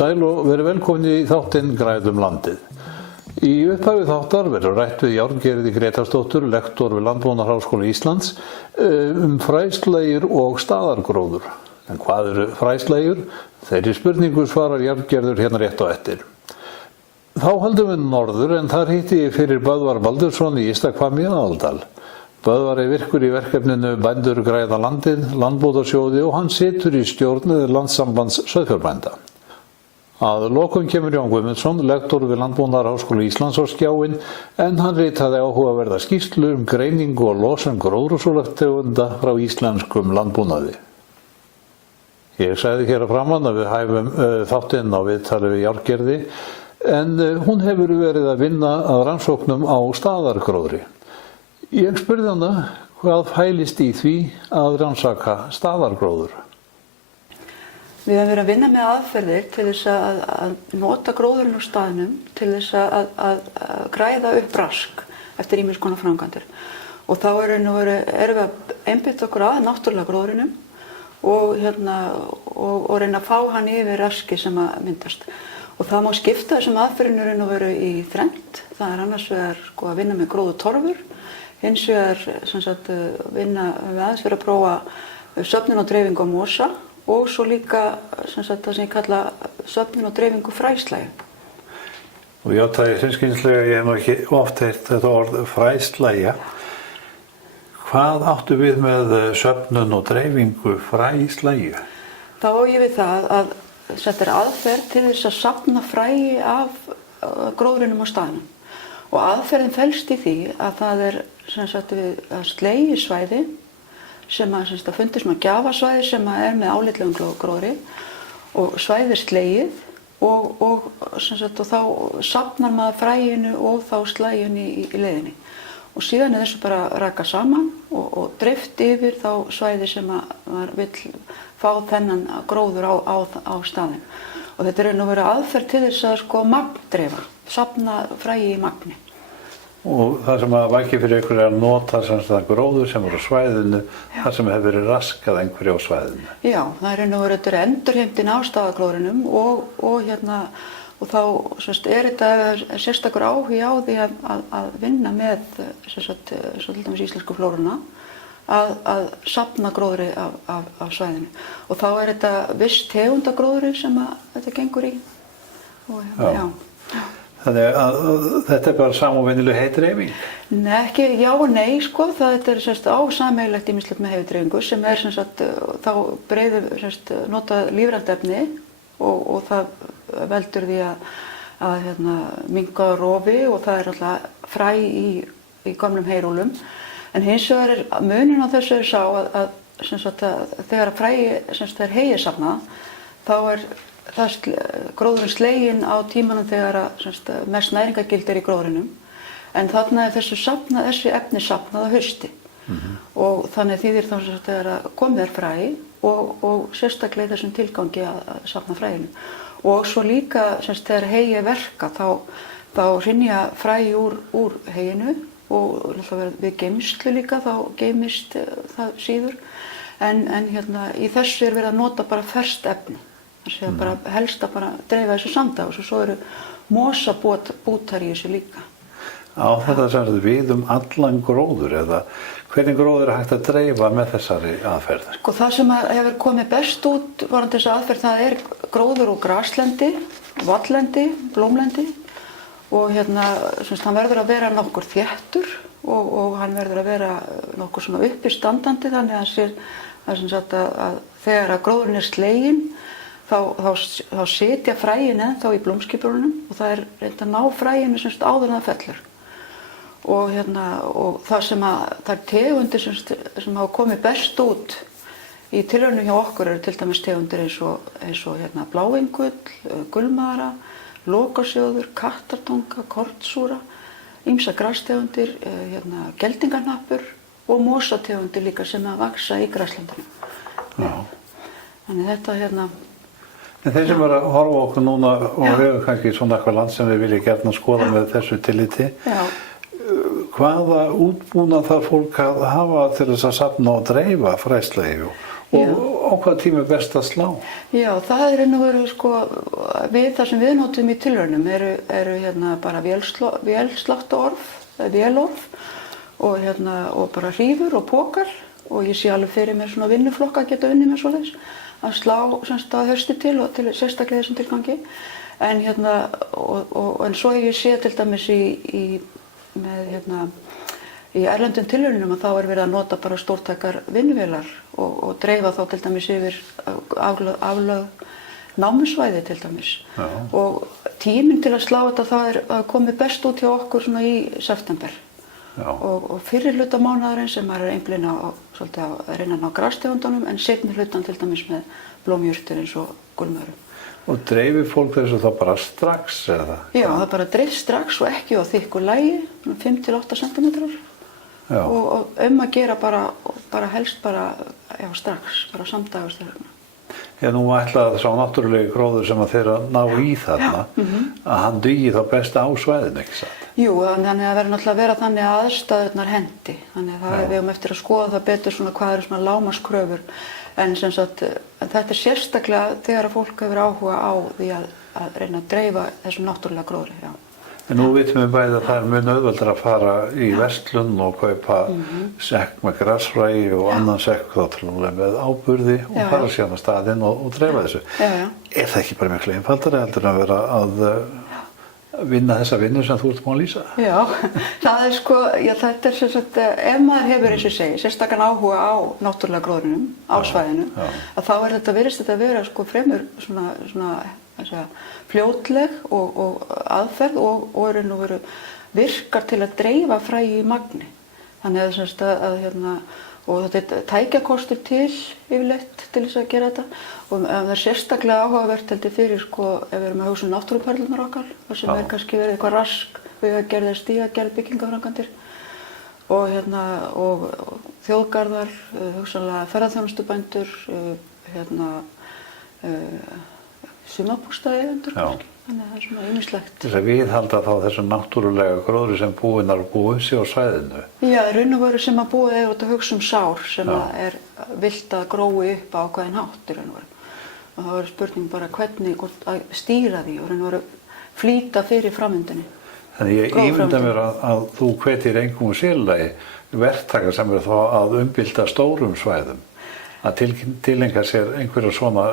sæl og verið velkomin í þáttinn Græðum landið. Í upphafi þáttar verður rætt við Járngerði Grétarsdóttur, lektor við Landbúnaðarháskóla Íslands, fræðslulegir og staðargróður. En hvað eru fræðslulegir? Þeirri spurningu svarar Járngerður hérna rétt á eftir. Þá höldum við norður en þar hitti ég fyrir Böðvar Baldursson í Ystakvammi í Aðaldal. Böðvar virkur í verkefninu Bændur græða landið, Landbúnaðarsjóði og hann situr í stjórn Landssambands sauðfjárbænda. Að lokum kemur Jón Guðmundsson, lektor við Landbúnaðarháskóla Íslands á skjáinn, en hann ritaði áhugaverða skýrslu greiningu og losun gróðurhúsalofttegunda frá íslenskum landbúnaði. Ég sagði hér að framan að við hæfum þáttinn á viðtali við Járngerði, en hún hefur verið að vinna að rannsóknum á staðargróðri. Ég spurði hana hvað fælist í því að rannsaka staðargróður. Við höfum verið að vinna með aðferðir til þess að nota gróðurinn á staðnum til þess að græða upp rask eftir ýmiss konar framkvæmdir. Og þá erum við að einbeita okkur að náttúrulega gróðurinnum og reyna að fá hann yfir raski sem að myndast. Og það má skipta þessum aðferðinu í þrennt. Það er annars vegar að vinna með gróðutorfur, hins vegar vinna við aðeins verið að prófa söfnun og dreifingu á mosa og svo líka það sem ég kalla söfnun og dreifingu fræslægju. Og já, það er hreinskilnislega, ég hef nú ekki oft heyrt þetta orð fræslægja. Hvað áttu við með söfnun og dreifingu fræslægju? Þá á ég við það að þetta er aðferð til þess að safna fræi af gróðrinum á staðnum. Og aðferðin felst í því að það er slegið svæði sem að fundist með gjafasvæði sem er með álitlegum gróðri og svæði slegið og þá safnar maður fræinu og þá slægjunni í leiðinni. Og síðan er þessu bara rakað saman og dreift yfir þá svæði sem maður vill fá þennan gróður á staðinn. Og þetta er nú verið aðferð til þess að magndreifa, safna fræi í magni. Og það sem að væki fyrir ykkur er að nota gróður sem er á svæðinu, það sem hefur verið raskað einhverju á svæðinu. Já, það er nú verið endurheimtin á staðargróðrinum og þá er þetta sérstakur áhugi á því að vinna með til dæmis íslensku flóruna að safna gróðri af svæðinu. Og þá er þetta viss tegundagróðri sem þetta gengur í. Já. Þannig að þetta er bara samúvinnileg heitdreifing? Nei, ekki já og nei, þetta er á sameiginlegt ýmislegt með heitdreifingu sem er þá notað lífrænt efni og það veldur því að minnka rofi og það er alltaf fræ í gömlum heyrúlum. En hins vegar er muninn á þessu sá að þegar þegar hey er safnað, þá er gróðurinn sleginn á tímanum þegar mest næringargildi er í gróðrinum. En þarna er þessi efni safnað á hausti. Og þannig þýðir þegar komið er fræ og sérstaklega í þessum tilgangi að safna fræinu. Og svo líka þegar hey er verkað þá hrynja fræ úr heyinu og við geymslu líka þá geymist það síður. En í þessu er verið að nota bara ferskt efni. Það bara helst að dreifa þessu samdag og svo eru mosabútar í þessu líka. Á þetta við allan gróður eða hvernig gróður er hægt að dreifa með þessari aðferð? Það sem hefur komið best út varðandi þessa aðferð, það er gróður úr graslendi, valllendi, blómlendi og hann verður að vera nokkur þéttur og hann verður að vera nokkur uppistandandi þannig að þegar gróðurinn er sleginn þá sitja fræin ennþá í blómskiprunum og það er reynt að ná fræinu áður en það fellur. Og þær tegundir sem hafa komið best út í tilraunum hjá okkur eru til dæmis tegundir eins og blávingull, gulmara, lokasjóður, kattartunga, kornsúra, ýmsar grastegundir, geldingahnappur og mosategundir líka sem að vaxa í graslandunum. Þannig þetta En þeir sem eru að horfa okkur núna og hefur kannski eitthvað land sem við vilja gjarnan skoða með þessu tilliti, hvaða útbúnað þarf fólk að hafa til þess að safna og dreifa fræslægju og á hvaða tíma er best að slá? Já, það er nú verið það sem við notum í tilraunum eru hérna bara vélsláttuorf, vélorf og bara hrífur og pokar og ég sé alveg fyrir mér svona vinnuflokka að geta unnið með svoleiðis að slá semst að hausti til og til sérstaklega þessum tilgangi en en svo hef ég séð til dæmis í erlendum tilraunum að þá verið að nota bara stórtækar vinnuvélar og dreifa þá til dæmis yfir aflögð námusvæði til dæmis og tíminn til að slá þetta það komið best út hjá okkur svona í september og fyrri hluta mánaðarins sem maður einblína svolítið að reyna að ná grastegundunum en seinni hlutan til dæmis með blómjurtir eins og gulmörum. Og dreifir fólk þessu þá bara strax eða? Já, það bara dreif strax og ekki á þykku lagi, 5-8 cm og að gera bara helst strax, bara samdagast þeirra. Ég nú ætla að sá náttúrulegi gróður sem að þeirra ná í þarna að hann dugi þá best á svæðinu, ekki satt? Jú, þannig að verður náttúrulega að vera þannig að aðstæðurnar hendi. Þannig að við höfum eftir að skoða það betur svona hvað eru svona lágmarkskröfur. En sem sagt, þetta sérstaklega þegar að fólk hefur áhuga á því að reyna að dreifa þessum náttúrulega gróðri, já. En nú vitum við bæði að það er mjög auðveldara að fara í verslun og kaupa sekk með grasfræi og annan sekk þá með áburði og fara síðan á staðinn og dreifa þessu. Er það ekki bara miklu einfaldara heldur en að vera að vinna þessa vinnu sem þú ert búin að lýsa? Já, það er þetta er sem sagt, ef maður hefur eins og segi, sérstakann áhuga á náttúrulega gróðrinum, á svæðinu, að þá virðist þetta að vera fremur svona fljótleg og aðferð og raun og veru virkar til að dreifa fræi í magni. Þannig og þetta er tækjakostur til yfirleitt til þess að gera þetta og það er sérstaklega áhugavert heldur fyrir ef við erum að hugsa náttúruperlurnar okkar þar sem kannski verið eitthvað rask vegagerð eða stígagerð byggingaframkvæmdir og þjóðgarðar, hugsanlega ferðaþjónustubændur, sumarbústaðaeigendur kannski. Þannig að það er svona ýmislegt. Þess að viðhalda þá þessum náttúrulega gróðri sem búinnar búið sér á svæðinu. Já, raun og veru sem að búið er að hugsa sár sem er vilt að grói upp á ákveðinn hátt í raun og veru. Og þá er spurning bara hvernig að stýra því og raun og veru flýta fyrir framvindunni. Þannig ég ímynda mér að þú hvetir einhverjum sérlagi verktakar sem eru þá að umbylta stórum svæðum að tilengja sér einhverja svona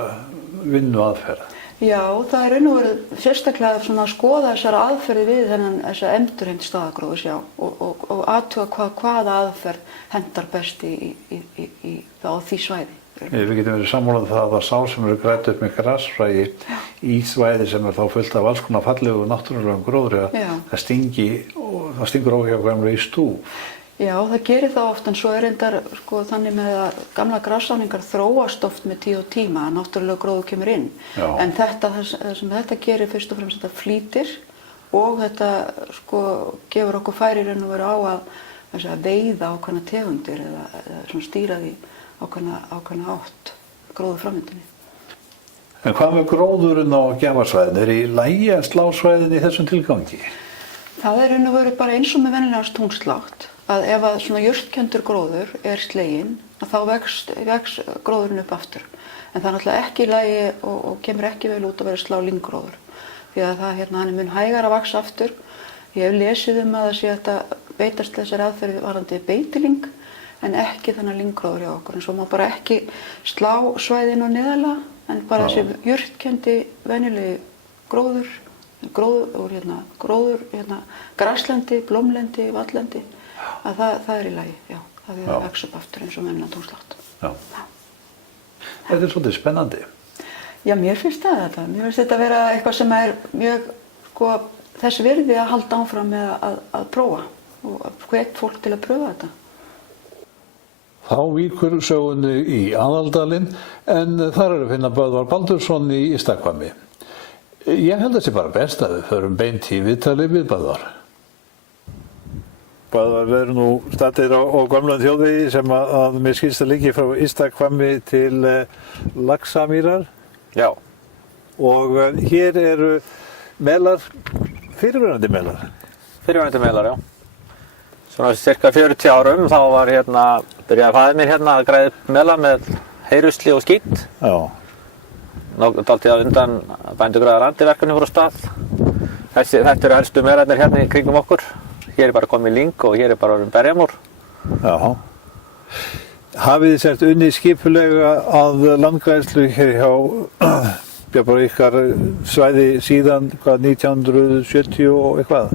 vinnuaðferð. Já, það er raun og veru sérstaklega að skoða þessar aðferði við þessa endurheimt staðagróðurs og athuga hvaða aðferð hendar best á því svæði. Við getum verið sammálað það að sá sem eru grætt upp með grasfræi í svæði sem er þá fullt af alls konar fallegu náttúrulegum gróðri það stingur óhjákvæmlega í stúf. Já, það gerir það oft en svo er reyndar þannig með að gamla grassáningar þróast oft með tíð og tíma að náttúrulega gróður kemur inn. En það sem þetta gerir fyrst og fremst þetta flýtir og þetta gefur okkur færi raun og veru á að veiða ákveðna tegundir eða stýra því ákveðna átt gróður framvindunni. En hvað með gróðurinn á gjafarsvæðinu? Er í lagi að slá svæðin í þessum tilgangi? Það er raun og veru bara eins og með venjulega túnslátt að ef að svona jurtkenndur gróður er sleginn að þá vex gróðurinn upp aftur. En það er náttúrulega ekki í lagi og kemur ekki vel út að vera slá lynggróður. Því að hann er mun hægar að vaxa aftur. Ég hef lesið að það sé að beitast þessari aðferð varðandi beitiling en ekki þannig lynggróður hjá okkur. En svo má bara ekki slá svæðin og neðarlega en bara þessi jurtkendi venjulegi gróður, graslendi, blómlendi, vallendi. Að það er í lagi, já, að það vex upp aftur eins og menna túnslátt. Já. Þetta er svolítið spennandi. Já, mér finnst þetta. Mér finnst þetta að vera eitthvað sem er mjög, þess virði að halda áfram með að prófa og hvet fólk til að pröfa þetta. Þá víkur sögunni í Aðaldalinn en þar að finna Böðvar Baldursson í Ystakvammi. Ég held að það sé bara best að við förum beint í viðtali við Böðvar. Böðvar, við erum nú staddir á gömlum þjóðvegi sem að mér skilst að liggi frá Ystakvammi til Laxamýrar. Já. Og hér eru melar, fyrirverandi melar. Fyrirverandi melar, já. Svona cirka 40 árum þá var byrjaði faðir mér að græða upp mela með heyrusli og skít. Já. dálítið á undan bændur græða landi verkefni voru á stað. Þetta eru helstu merarnir hérna í kringum okkur. Hér er bara komið lyng og hér er bara orðin berjamúr. Já. Hafið þið sett unnið skipulega að landgræðslu hér hjá bara ykkar svæði síðan 1970 og eitthvað?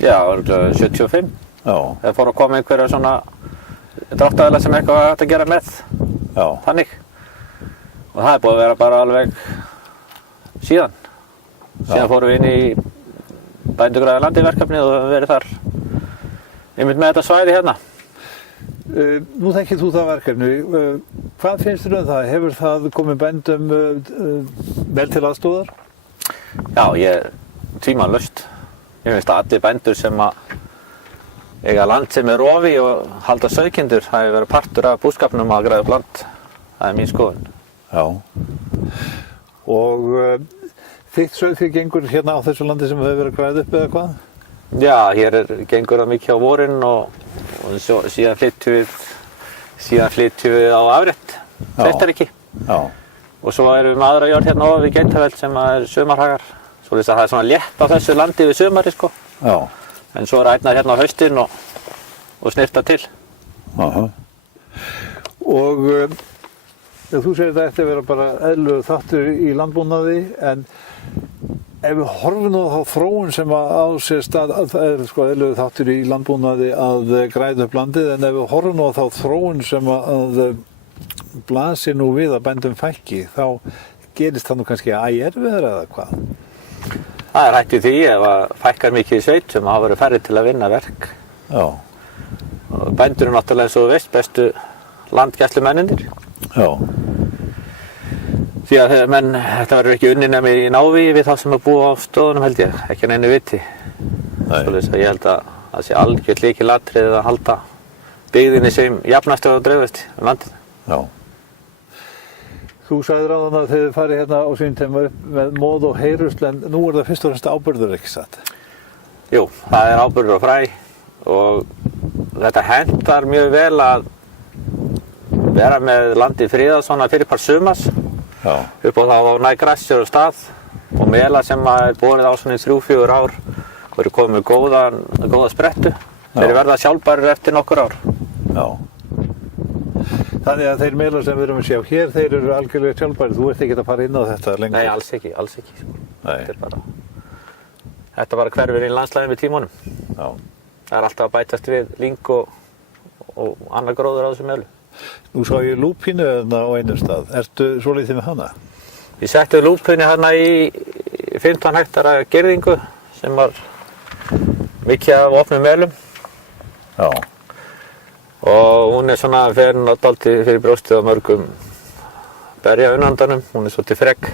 Já, 75. Já. Það fór að koma einhverja svona dráttaaðilar sem eitthvað hægt að gera með. Já. Þannig. Og það er búið að vera bara alveg síðan. Síðan fórum við inn í bændur græða landi verkefnið og við verið þar einmitt með þetta svæði hérna. Nú þekkir þú það verkefni. Hvað finnst þér það? Hefur það komið bændum vel til aðstóðar? Já, ég tvímælalaust. Ég finnst að allir bændur sem að eiga land sem er rofi og halda sauðkindur hafi verið partur af búskapnum að græða upp land. Það er mín skoðun. Já. Og þitt sauðfé gengur hérna á þessu landi sem hefur verið að græða upp eða hvað? Já, hér gengur það mikið á vorin og síðan flytjum við á afrétt, Þeistaríki. Já. Og svo erum við með aðra jörð hérna ofan við Geitaveld sem er sumarhagar. Svoleiðis að það er svona létt á þessu landi við sumari sko. Já. En svo er ætnað hérna á haustin og snirta til. Aha. Og þú segir þetta ætti að vera bara eðlilegur þáttur í landbúnaði, en ef við horfum á þá þróun sem á sér stað, það er sko eðlilegur þáttur í landbúnaði að græða upp landið, en ef við horfum á þá þróun sem að blasir nú við að bændum fækki, þá gerist það nú kannski æ erfiðara eða hvað? Það er hægt í því ef að fækkar mikið í sveitum hafa verið færri til að vinna verk. Já. Og bændur eru náttúrulega eins og þú veist bestu landgæslumenninir. Já. Því að þetta verður ekki unnin nefnir í návígi við þá sem að búa á stöðunum held ég, ekki neinu viti. Svoleiðis að ég held að það sé algjört lykilatriði að halda byggðinni sem jafnast og dreifðast um landið. Já. Þú sagðir áðan að þið farið hérna á sínum tíma upp með móð og heyrusl, en nú er það fyrst og fremst áburður, ekki satt? Jú, það er áburður og fræ og þetta hentar mjög vel að vera með landið friðað svona fyrir par sumars. Já. Upp á það á nægrassjör og stað og mela sem er borið á svona í 3-4 ár og eru komið með góða sprettu. Þeir verða sjálfbærir eftir nokkur ár. Já. Þannig að þeir melar sem við erum að sjá hér, þeir eru algjörlega sjálfbærir. Þú ert ekki að fara inn á þetta lengur? Nei, alls ekki. Sko. Nei. Þetta bara hverfur inn í landslæðin við tímunum. Já. Það er alltaf að bætast við lyng og annar gróður á þessu melu. Nú sá ég lúpínu þarna á einum stað. Ertu svolítið með hana? Ég setti lúpínu hérna í 15 hektara girðingu sem var mikið af opnum melum. Já. Og hún er svona ferin á dálítið fyrir brjóstið á mörgum berjaunnandanum. Hún er svolítið frekk.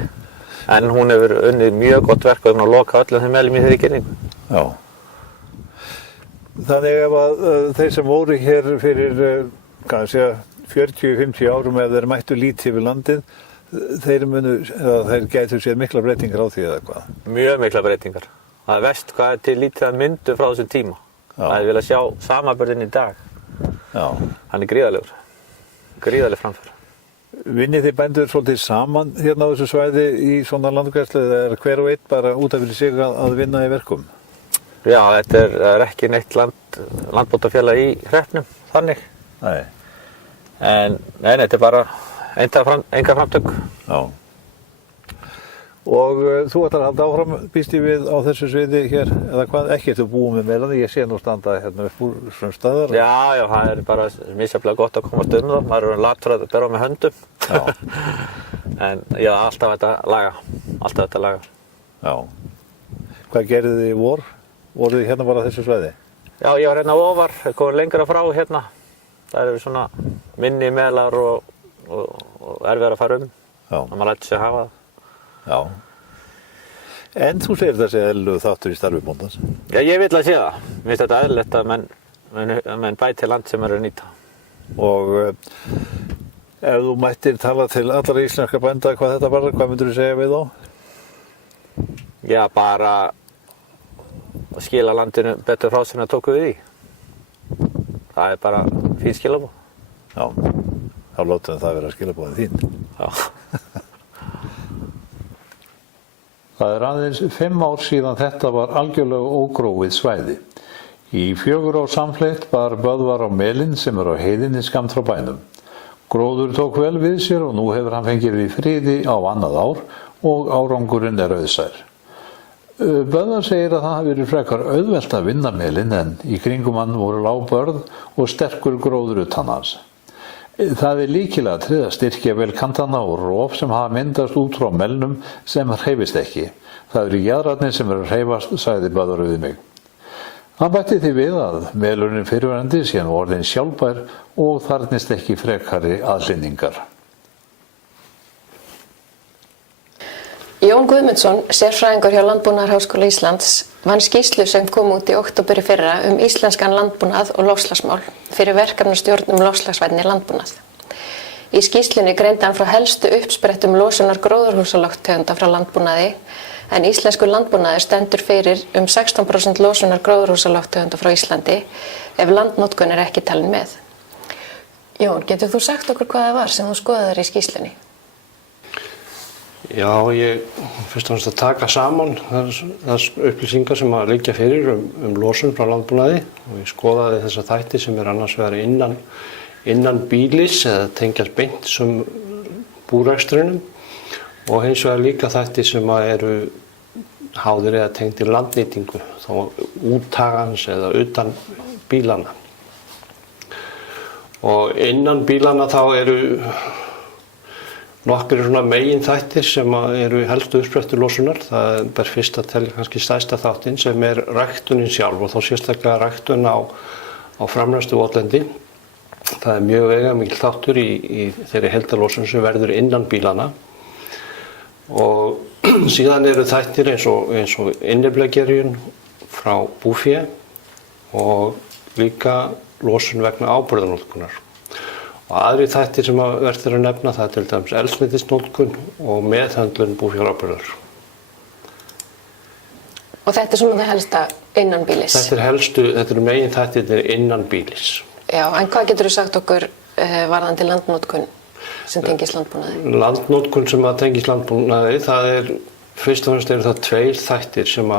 En hún hefur unnið mjög gott verk og hefur lokað öllum þeim melum í þeirri girðingu. Já. Þannig ef að þeir sem voru hér fyrir, kannski 40-50 árum ef þeir mættu lítið við landið, þeir gætu séð mikla breytingar á því eða hvað? Mjög mikla breytingar. Það er verst hvað er til lítið að myndu frá þessum tíma. Já. Það er vel að sjá samanburðinn í dag. Já. Hann er gríðarlegur. Gríðarleg framför. Vinnið þið bændur svolítið saman hérna á þessu svæði í svona landgræðslu eða er hver og einn bara út af fyrir sig að vinna í verkum? Já, þetta er ekki neitt landbótafélag í hreppnum, þannig. Nei. En þetta er bara enga framtök. Já. Og þú ætlar að halda áfram, býst ég við, á þessu sviði hér, eða hvað, ekki ertu búið með meðan, ég sé nú standa hérna upp úr svona staðar. Já, það er bara misjafnlega gott að komast um það, maður er latur að bera með höndum. Já. En já, alltaf þetta laga. Já. Hvað gerðið þið í vor? Voruð þið hérna bara á þessu svæði? Já, ég var hérna ofar, komið lengra frá hérna. Það eru svona minni melar og erfiðar að fara um. Já. Og maður lætur sig hafa það. Já. En þú segir þessi eðlilegur þáttur í starfi bóndans? Já, ég vil að sé það. Mér finnst þetta eðlilegt að menn bæti land sem eru að nýta. Og ef þú mættir tala til allra íslenska bænda hvað þetta var, hvað myndir þú segja við þá? Já, bara að skila landinu betur frá sem það tóku við í. Það er bara fín skilaboð. Já, þá látum það vera skilabóðin þín. Já. Það aðeins 5 ár síðan þetta var algjörlega ógróið svæði. Í 4 ár samfleytt bar Böðvar á melinn sem á heiðinni skammt frá bænum. Gróður tók vel við sér og nú hefur hann fengið í friði á annað ár og árangurinn auðsær. Böðvar segir að það hafi verið frekar auðvelt að vinna melinn en í kringum hann voru lág börð og sterkur gróður utan hans. Það lykilatriði að styrkja vel kantana og rof sem hafa myndast út frá melnum sem hreyfist ekki. Það jaðrarnir sem hreyfast, sagði Böðvar við mig. Hann bætti því við að melurinn fyrrverandi sé nú orðinn sjálfbær og þarfnist ekki frekari aðhlynningar. Jón Guðmundsson, sérfræðingur hjá Landbúnaðarháskóla Íslands, vann skýrslu sem kom út í október í fyrra íslenskan landbúnað og loftslagsmál fyrir verkefnastjórn loftslagsvænni landbúnað. Í skýrslunni greindi hann frá helstu uppsprettum losunar gróðurhúsalofttegunda frá landbúnaði, en íslenskur landbúnaður stendur fyrir 16% losunar gróðurhúsalofttegunda frá Íslandi ef landnotkun ekki talin með. Jón, getur þú sagt okkur hvað það var sem þú skoðaðir í skýrslunni? Já, ég fyrst og fremst að taka saman þess upplýsingar sem að liggja fyrir losun frá landbúnaði og ég skoðaði þessa þætti sem annars vegar innan býlis eða tengjast beint sem búrekstrinum og hins vegar líka þætti sem eru háðir eða tengdir landnýtingu, þá úttagans eða utan bílana. Og innan bílana þá eru nokkrir megin þættir sem eru helstu uppsprettur losunar. Það ber fyrst að telja kannski stærsta þáttinn sem ræktunin sjálf og þá sérstaklega ræktun á framræstu votlendi. Það mjög veigamikil þáttur í þeirri heildarlosun sem verður innan bílana. Og síðan eru þættir eins og inniflegerjun frá búfé og líka losun vegna áburðarnotkunar. Og aðri þættir sem vert að nefna það til dæmis eldsneytisnotkun og meðhöndlun búfjáráburðar. Og þetta svona það helsta innan bílis? Þetta eru megin þættirnir innan bílis. Já, en hvað getur þú sagt okkur varðandi landnotkun sem tengist landbúnaði? Landnotkun sem tengist landbúnaði, fyrst og fremst eru það 2 þættir sem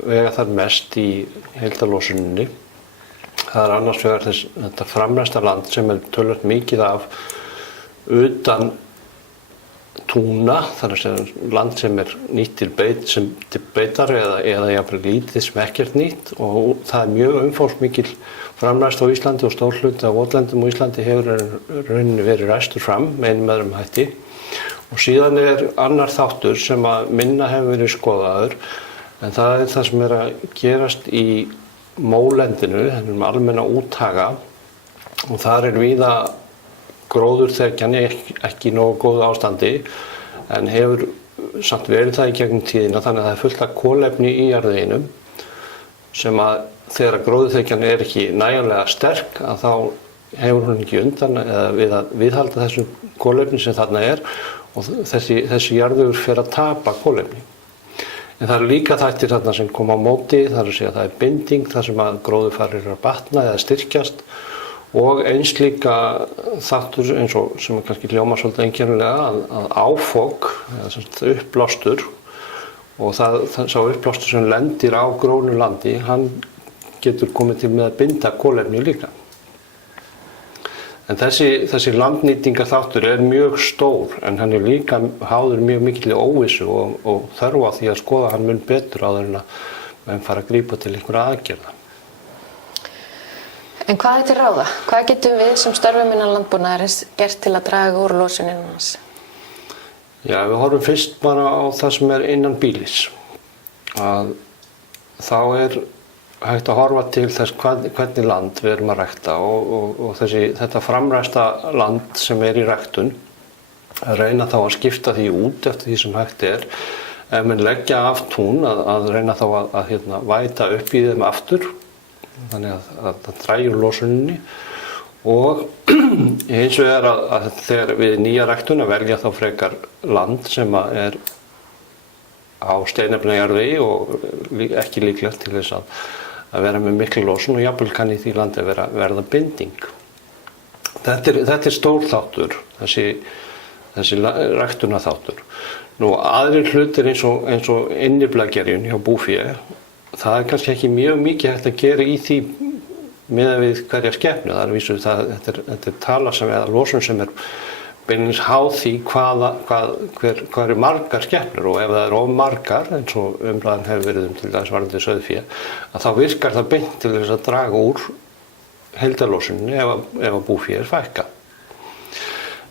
vega þar mest í heildarlosuninni. Það annars vegar þetta framræsta land sem töluvert mikið af utan túna, þar að segja land sem nýtt til beitar eða jafnvel lítið sem ekkert nýtt og það mjög umfangsmikil framræst á Íslandi og stór hluti af votlendum á Íslandi hefur rauninni verið ræstur fram með einum öðrum hætti. Og síðan annar þáttur sem minna hefur verið skoðaður en það það sem að gerast í mólendinu, þennum almenna úthaga og þar víða gróðurþekjan ekki nógu góðu ástandi en hefur samt verið það í gegnum tíðina þannig að það fullt af kolefni í jarðveginum sem þegar gróðurþekjan ekki nægjanlega sterk að þá hefur hún ekki undan eða við að viðhalda þessu kolefni sem þarna og þessi jarðvegur fer að tapa kolefni. En það eru líka þættir þarna sem koma á móti, það að segja það binding, þar sem gróðurfarir að batna eða styrkjast og eins líka þáttur eins og sem kannski hljómar svolítið einkennilega að áfok, eða uppblástur og sá uppblástur sem lendir á grónu landi, hann getur komið til með að binda kolefni líka. En þessi landnýtingar þáttur mjög stór en hann líka háður mjög mikilli óvissu og þörf á því að skoða hann mun betur áður en að menn fara að grípa til einhverja aðgerða. En hvað til ráða? Hvað getum við sem störfum innan landbúnaðarins gert til að draga úr losuninni hans? Já, við horfum fyrst bara á það sem innan býlis. Þá hægt að horfa til þess hvernig land við erum að rækta og þetta framræsta land sem í ræktun reyna þá að skipta því út eftir því sem hægt ef menn leggja af tún að reyna þá að væta upp í þeim aftur þannig að það drægjur losuninni og hins vegar að þegar við nýja ræktun að velja þá frekar land sem á steinefnajarðvegi og ekki líklegt til þess að vera með miklu losun og jafnvel kann í því landi að verða binding. Þetta stór þáttur, þessi ræktunarþáttur. Nú aðrir hlutir eins og inniflagerjun hjá búfé, það er kannski ekki mjög mikið hægt að gera í því miðað við hverja skepnu. Það er vísu þetta er tala sem eða losun sem beinlínis háð því hvað eru margar skepnur, og ef það eru of margar, eins og umræðan hefur verið til dæmis varðandi sauðfé, að þá virkar það beint til þess að draga úr heildarlosuninni ef að búfé fækka.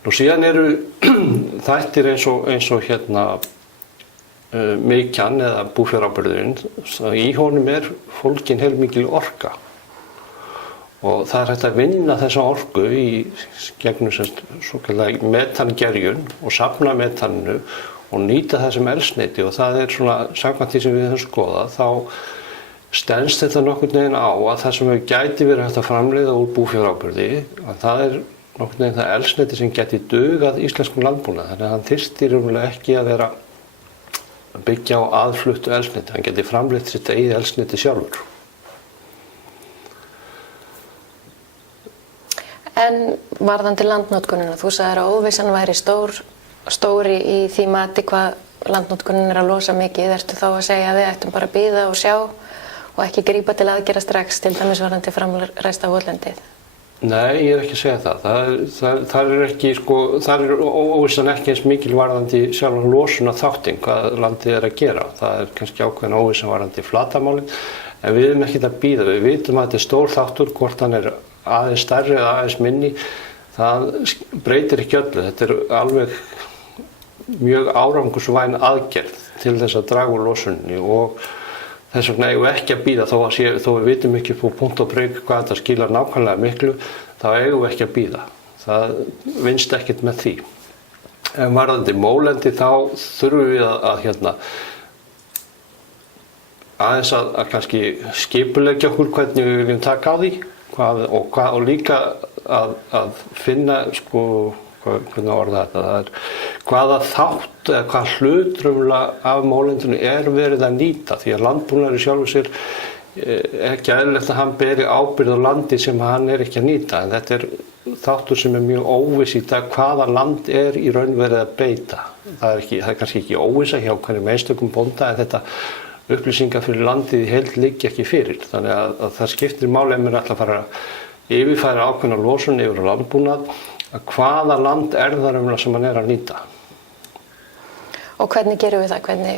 Nú síðan eru þættir eins og mykjan eða búfjáráburðurinn, í honum fólgin heilmikil orka og það er hægt að vinna þessa orku í gegnum svokallaða metangerjun og safna metaninu og nýta það sem eldsneyti, og það svona samkvæmt því sem við höfum skoðað, þá stenst þetta nokkurn veginn á að það sem gæti verið hægt að framleiða úr búfjáráburði, að það nokkurn veginn það eldsneyti sem gæti dugað íslenskum landbúnað, þannig að hann þyrfti raunverulega ekki að vera að byggja á aðfluttu eldsneyti, hann geti framleitt sitt eigið eldsneyti sjálfur. En varðandi landnotkunina, þú sagðir að óvissan væri stóri í því mati hvað landnotkunin að losa mikið. Ertu þá að segja að við ættum bara að bíða og sjá og ekki grípa til aðgerða strax, til dæmis varðandi framræsta votlendið? Nei, ég er ekki að segja það. Það er ekki, það er óvissan ekki eins mikil varðandi sjálfan losun af þáttinn, hvað landið er að gera. Það er kannski ákveðin óvissan varðandi flatarmálið, en við erum ekki að bíða. Við vitum að þetta er stór þáttur, hvort hann aðeins stærri eða aðeins minni, það breytir ekki öllu. Þetta er alveg mjög árangursvæn aðgerð til þess að draga úr losuninni, og þess vegna eigum við ekki að bíða, þó við vitum ekki på punkt og prik hvað þetta skilar nákvæmlega miklu, þá eigum við ekki að bíða. Það vinnst ekkert með því. En varðandi mólendi þá þurfum við aðeins að kannski skipuleggja okkur hvernig við viljum taka á því, og líka að finna, hvernig orða þetta, það hvaða þátt eða hvað hlutrumlega af mólendinu verið að nýta, því að landbúnaður sjálfur sér ekki eðlilegt að hann beri ábyrgð á landi sem hann ekki að nýta, en þetta þáttur sem mjög óviss í dag, hvaða land í raun verið að beita. Það er kannski ekki óvissa hjá hverjum einstökum bónda, en þetta upplýsingar fyrir landið í heild liggja ekki fyrir, þannig að það skiptir máli ef maður ætla að fara að yfirfæra ákveðna losun yfir á landbúnað, að hvaða land það sem hann að nýta. Og hvernig gerum við það? Hvernig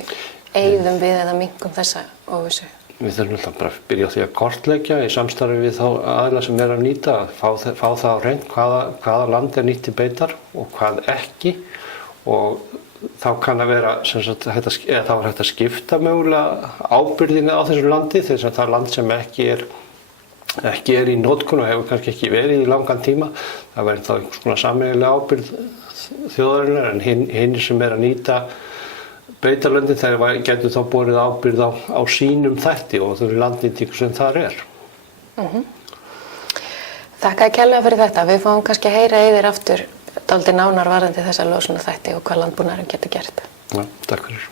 eyðum við eða minkum þessa óvissu? Við þurfum alltaf bara að byrja á því að kortleggja í samstarfi við þá aðila sem að nýta, fá það á hreint hvaða land nýtt til beitar og hvað ekki, og þá kann að vera, þá er hægt að skipta mögulega ábyrgðinni á þessu landi, þess að það land sem ekki í notkun og hefur kannski ekki verið í langan tíma, það verður þá einhvers konar sameiginlega ábyrgð þjóðarinnar, en hinn sem að nýta beitarlöndin, þeir getur þá borið ábyrgð á sínum þætti og þau landnýtingu sem þar er. Þakka kærlega fyrir þetta. Við fáum kannski að heyra í þér aftur dálítið nánar varðandi þessa losunarþætti og hvað landbúnaðurinn getur gert. Já, takk fyrir.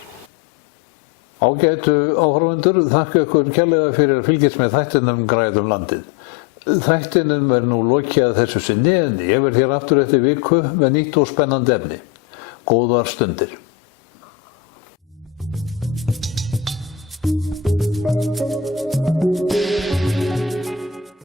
Ágætu áhorfendur, þakka ykkur kærlega fyrir að fylgjast með þættinum Græðum landið. Þættinum nú lokið að þessu sinni, en ég verð hér aftur eftir viku með nýtt og spennandi efni. Góðar stundir.